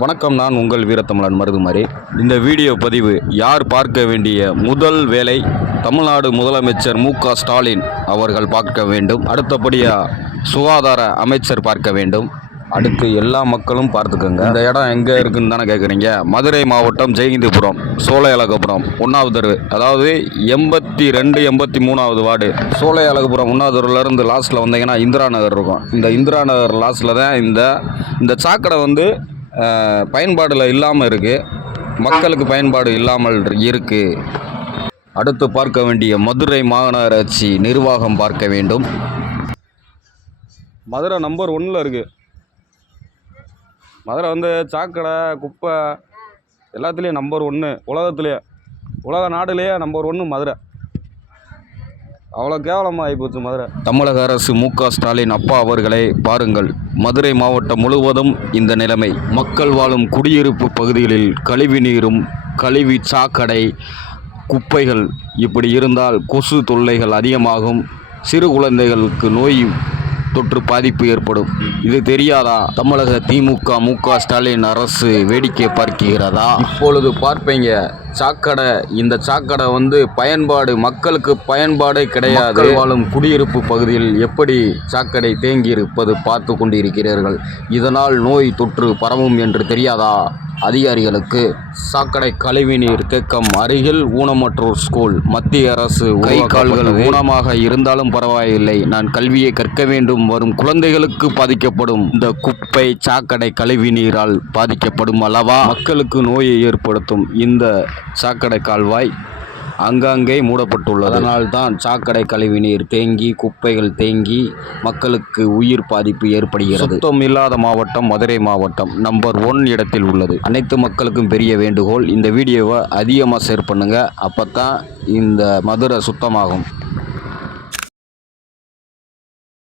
வணக்கம் நான் உங்கள் வீரத்தமிழன் மருதுமாரி. இந்த வீடியோ பதிவு யார் பார்க்க வேண்டிய முதல் வேலை தமிழ்நாடு முதலமைச்சர் மு க ஸ்டாலின் அவர்கள் பார்க்க வேண்டும். அடுத்தபடியாக சுகாதார அமைச்சர் பார்க்க வேண்டும். அடுத்து எல்லா மக்களும் பார்த்துக்கோங்க. இந்த இடம் எங்கே இருக்குன்னு தானே கேட்குறீங்க மதுரை மாவட்டம் ஜெயகிந்திபுரம் சோலையழகபுரம் ஒன்றாவது தெரு அதாவது எண்பத்தி ரெண்டு எண்பத்தி மூணாவது வார்டு. சோலையழகபுரம் ஒன்றாவது தெருவுலேருந்து லாஸ்ட்டில் வந்தீங்கன்னா இந்திரா நகர் இருக்கும். இந்த இந்திரா நகர் லாஸ்ட்டில் தான் இந்த இந்த சாக்கடை வந்து பயன்பாடில் இல்லாமல் இருக்குது மக்களுக்கு பயன்பாடு இல்லாமல் இருக்குது அடுத்து பார்க்க வேண்டிய மதுரை மாநகராட்சி நிர்வாகம் பார்க்க வேண்டும். மதுரை நம்பர் ஒன்றில் இருக்குது மதுரை வந்து சாக்கடை குப்பை எல்லாத்துலேயும் நம்பர் ஒன்று உலகத்துலேயே உலக நாடுலேயே நம்பர் ஒன்று மதுரை. அவ்வளோ கேவலமாக ஆகிப்போச்சு மதுரை. தமிழக அரசு மு ஸ்டாலின் அப்பா அவர்களை பாருங்கள். மதுரை மாவட்டம் முழுவதும் இந்த நிலைமை. மக்கள் வாழும் குடியிருப்பு பகுதிகளில் கழிவு நீரும் கழிவு சாக்கடை குப்பைகள் இப்படி இருந்தால் கொசு தொல்லைகள் அதிகமாகும். சிறு குழந்தைகளுக்கு நோய் தொற்று பாதிப்பு ஏற்படும். இது தெரியாதா? தமிழக திமுக மு க ஸ்டாலின் அரசு வேடிக்கை பார்க்கிறதா? இப்பொழுது பார்ப்பீங்க. சாக்கடை இந்த சாக்கடை வந்து பயன்பாடு மக்களுக்கு பயன்பாடே கிடையாது. வாழும் குடியிருப்பு பகுதியில் எப்படி சாக்கடை தேங்கி இருப்பது பார்த்து கொண்டிருக்கிறீர்கள்? இதனால் நோய் தொற்று பரவும் என்று தெரியாதா? அதிகாரிகளுக்கு சாக்கடை கழிவுநீர் தேக்கம் அருகில் ஊனமற்றோர் ஸ்கூல். மத்திய அரசு கை கால்கள் ஊனமாக இருந்தாலும் பரவாயில்லை. நான் கல்வியை கற்க வேண்டும். வரும் குழந்தைகளுக்கு பாதிக்கப்படும். இந்த குப்பை சாக்கடை கழிவுநீரால் பாதிக்கப்படும் அல்லவா? மக்களுக்கு நோயை ஏற்படுத்தும் இந்த சாக்கடை கால்வாய் அங்கங்கே மூடப்பட்டுள்ளது. அதனால் தான் சாக்கடை கழிவுநீர் தேங்கி குப்பைகள் தேங்கி மக்களுக்கு உயிர் பாதிப்பு ஏற்படுகிறது. சுத்தம் இல்லாத மாவட்டம் மதுரை மாவட்டம் நம்பர் ஒன் இடத்தில் உள்ளது. அனைத்து மக்களுக்கும் பெரிய வேண்டுகோள் இந்த வீடியோவை அதிகமாக ஷேர் பண்ணுங்கள் அப்போ தான் இந்த மதுரை சுத்தமாகும்.